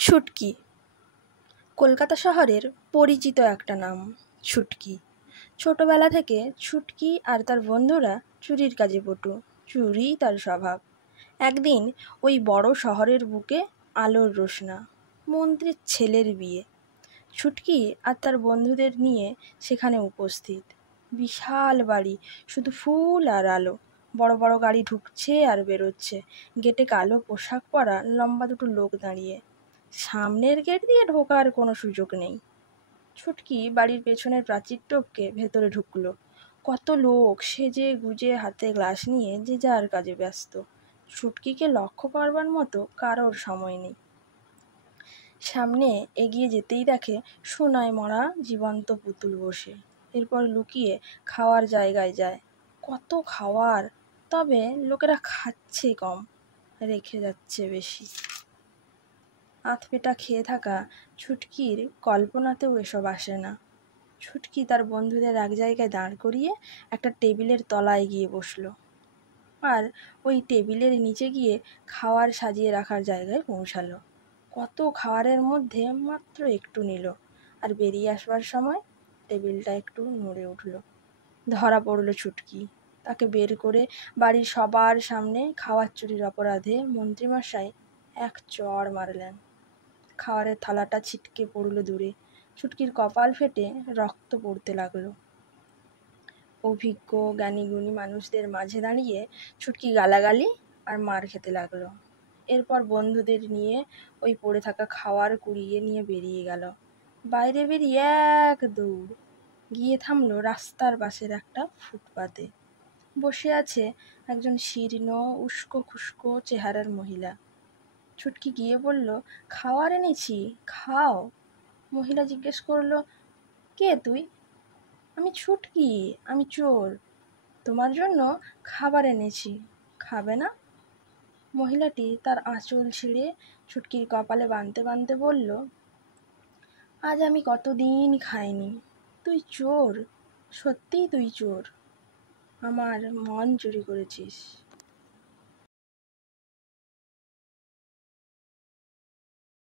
ছুটকি কলকাতা শহরের পরিচিত একটা নাম। ছুটকি ছোটবেলা থেকে ছুটকি আর তার বন্ধুরা চুরির কাজে পটু। চুরিই তার স্বভাব। একদিন ওই বড় শহরের বুকে আলোর রোশনা, মন্ত্রীর ছেলের বিয়ে। ছুটকি আর তার বন্ধুদের নিয়ে সেখানে উপস্থিত। বিশাল বাড়ি, শুধু ফুল আর আলো। বড় বড় গাড়ি ঢুকছে আর বেরোচ্ছে। গেটে কালো পোশাক পরা লম্বা দুটো লোক দাঁড়িয়ে। সামনের গেট দিয়ে ঢোকার কোনো সুযোগ নেই। ছুটকি বাড়ির পেছনের প্রাচীর টপকে ভেতরে ঢুকলো। কত লোক সেজে গুজে হাতে গ্লাস নিয়ে যে যার কাজে ব্যস্ত। ছুটকিকে লক্ষ্য করবার মতো কারোর সময় নেই। সামনে এগিয়ে যেতেই দেখে সোনায় মরা জীবন্ত পুতুল বসে। এরপর লুকিয়ে খাওয়ার জায়গায় যায়। কত খাওয়ার, তবে লোকেরা খাচ্ছে কম, রেখে যাচ্ছে বেশি। আধপেটা খেয়ে থাকা ছুটকির কল্পনাতেও এসব আসে না। ছুটকি তার বন্ধুদের এক জায়গায় দাঁড় করিয়ে একটা টেবিলের তলায় গিয়ে বসলো, আর ওই টেবিলের নিচে গিয়ে খাওয়ার সাজিয়ে রাখার জায়গায় পৌঁছালো। কত খাওয়ারের মধ্যে মাত্র একটু নিল, আর বেরিয়ে আসবার সময় টেবিলটা একটু নড়ে উঠল। ধরা পড়ল ছুটকি। তাকে বের করে বাড়ির সবার সামনে খাওয়ার চুরির অপরাধে মন্ত্রীমশাই এক চড় মারলেন। খাওয়ারের থালাটা ছিটকে পড়ল দূরে। ছুটকির কপাল ফেটে রক্ত পড়তে লাগলো। অভিজ্ঞ জ্ঞানীগুণী মানুষদের মাঝে দাঁড়িয়ে ছুটকি গালাগালি আর মার খেতে লাগলো। এরপর বন্ধুদের নিয়ে ওই পড়ে থাকা খাওয়ার কুড়িয়ে নিয়ে বেরিয়ে গেল। বাইরে বেরিয়ে এক দৌড় গিয়ে থামলো রাস্তার পাশের একটা ফুটপাতে। বসে আছে একজন শীর্ণ উস্কো খুস্কো চেহারার মহিলা। ছুটকি গিয়ে বলল, খাওয়ার এনেছি, খাও। মহিলা জিজ্ঞেস করলো, কে তুই? আমি ছুটকি, আমি চোর। তোমার জন্য খাবার এনেছি, খাবে না? মহিলাটি তার আঁচল ছিঁড়ে ছুটকির কপালে বাঁধতে বাঁধতে বলল, আজ আমি কতদিন খাইনি। তুই চোর, সত্যিই তুই চোর। আমার মন চুরি করেছিস।